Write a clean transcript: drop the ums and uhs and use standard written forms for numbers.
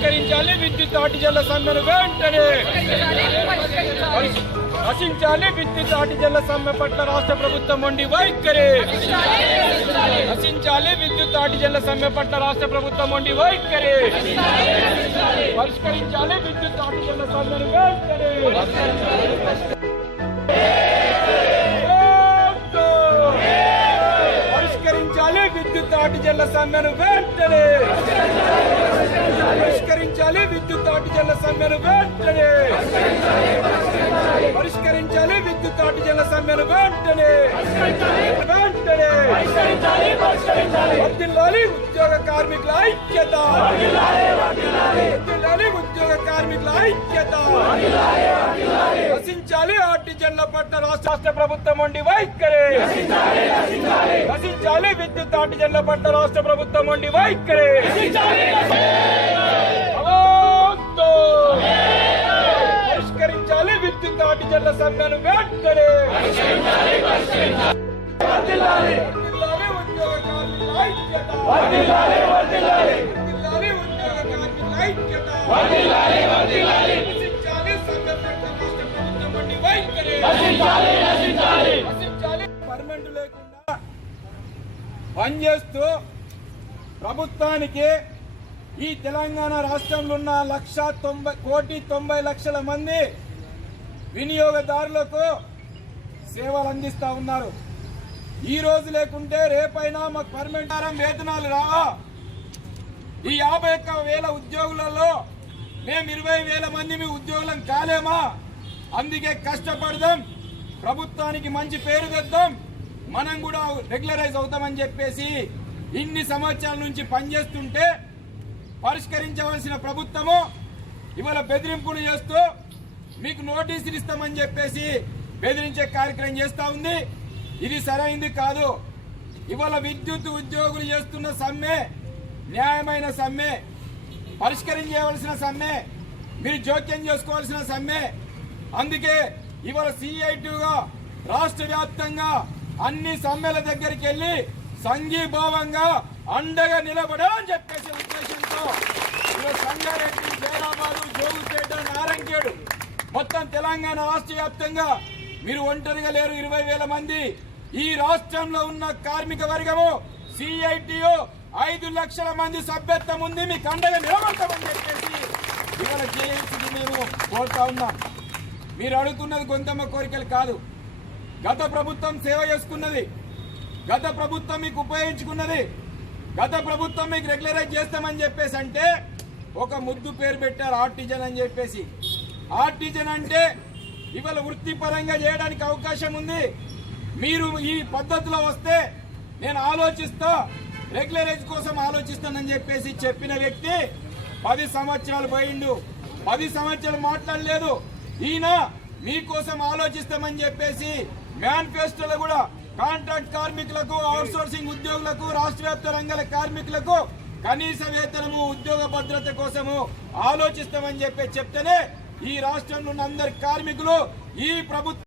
పరిష్కరించాలి విద్యుత్ ఆర్టిజన్ల సమ్మెను వెంటనే నశించాలి విద్యుత్ ఆర్టిజన్ల సమ్మె పట్ల రాష్ట్ర ప్రభుత్వం మొండి వైఖరి నశించాలి విద్యుత్ ఆర్టిజన్ల సమ్మె పట్ల రాష్ట్ర ప్రభుత్వం మొండి వైఖరి పరిష్కరించాలి విద్యుత్ ఆర్టిజన్ల సమ్మెను వెంటనే పరిష్కరించాలి విద్యుత్ ఆర్టిజన్ల సమ్మెను వెంటనే పరిష్కరించాలి విద్యుత్ ఆర్టిజన్ల సమ్మెను వెంటనే పరిష్కరించాలి విద్యుత్ ఆర్టిజన్ల సమ్మెను వెంటనే వెంటనే వర్ధిల్లాలి ఉద్యోగ కార్మికుల ఐక్యత వర్ధిల్లాలి ఉద్యోగ కార్మికుల ఐక్యత నశించాలి ఆర్టిజన్ల పట్ల రాష్ట్ర ప్రభుత్వం మొండి వైఖరి నశించాలి విద్యుత్ ఆర్టిజన్ల పట్ల రాష్ట్ర ప్రభుత్వం మొండి వైఖరి పరిష్కరించాలి విద్యుత్ ఆర్టిజన్ల సమ్మెను వెంటనే ఉద్యోగ కార్మికుల ఐక్యత పర్మనెంట్ లేకుండా పనిచేస్తూ ప్రభుత్వానికి ఈ తెలంగాణ రాష్ట్రంలో ఉన్న 1,90,00,000 మంది వినియోగదారులకు సేవలు అందిస్తా ఉన్నారు. ఈ రోజు లేకుంటే రేపైనా మాకు పర్మనెంట్ వేతనాలు రావా? ఈ 51,000 ఉద్యోగులలో మేము 20,000 మంది మీ ఉద్యోగులం కాలేమా? అందుకే కష్టపడదాం, ప్రభుత్వానికి మంచి పేరు తెద్దాం, మనం కూడా రెగ్యులరైజ్ అవుతామని చెప్పేసి ఇన్ని సంవత్సరాల నుంచి పనిచేస్తుంటే పరిష్కరించవలసిన ప్రభుత్వము ఇవాళ బెదిరింపులు చేస్తూ మీకు నోటీసులు ఇస్తామని చెప్పేసి బెదిరించే కార్యక్రమం చేస్తా ఉంది. ఇది సరైంది కాదు. ఇవాళ విద్యుత్ ఉద్యోగులు చేస్తున్న సమ్మె న్యాయమైన సమ్మె, పరిష్కరించవలసిన సమ్మె, మీరు జోక్యం చేసుకోవాల్సిన సమ్మె. అందుకే ఇవాళ సిఐటిగా రాష్ట్ర వ్యాప్తంగా అన్ని సమ్మెల దగ్గరికి వెళ్లి సంఘీభావంగా అండగా నిలబడని చెప్పేసి ఉద్దేశంతో సంగారెడ్డి, జైరాబాదు, జోగుపేట, నారంకేడు మొత్తం తెలంగాణ రాష్ట్ర వ్యాప్తంగా మీరు ఒంటరిగా లేరు. 20,000 మంది ఈ రాష్ట్రంలో ఉన్న కార్మిక వర్గము సిఐటియు 5 లక్షల మంది సభ్యత్వం ఉంది, మీకు అండగా నిలబడతామని చెప్పేసి ఇవాళ జేఏసీకి మేము కోరుతా ఉన్నాం. మీరు అడుగుతున్నది గొంతమ్మ కోరికలు కాదు. గత ప్రభుత్వం సేవ చేసుకున్నది, గత ప్రభుత్వం మీకు ఉపయోగించుకున్నది, గత ప్రభుత్వం మీకు రెగ్యులరైజ్ చేస్తామని చెప్పేసి అంటే ఒక ముద్దు పేరు పెట్టారు ఆర్టిజన్ అని చెప్పేసి. ఆర్టిజన్ అంటే ఇవాళ వృత్తిపరంగా చేయడానికి అవకాశం ఉంది. మీరు ఈ పద్ధతిలో వస్తే నేను ఆలోచిస్తా, రెగ్యులరైజ్ కోసం ఆలోచిస్తానని చెప్పేసి చెప్పిన వ్యక్తి 10 సంవత్సరాలు పోయిండు, 10 సంవత్సరాలు మాట్లాడలేదు. ఈయన మీకోసం ఆలోచిస్తామని చెప్పేసి మేనిఫెస్టోలో కూడా కాంట్రాక్ట్ కార్మికులకు, అవుట్ సోర్సింగ్ ఉద్యోగులకు, రాష్ట్ర వ్యాప్త రంగాల కార్మికులకు కనీస వేతనము, ఉద్యోగ భద్రత కోసము ఆలోచిస్తామని చెప్పి చెప్తేనే ఈ రాష్ట్రంలో ఉన్న అందరి కార్మికులు ఈ ప్రభుత్వం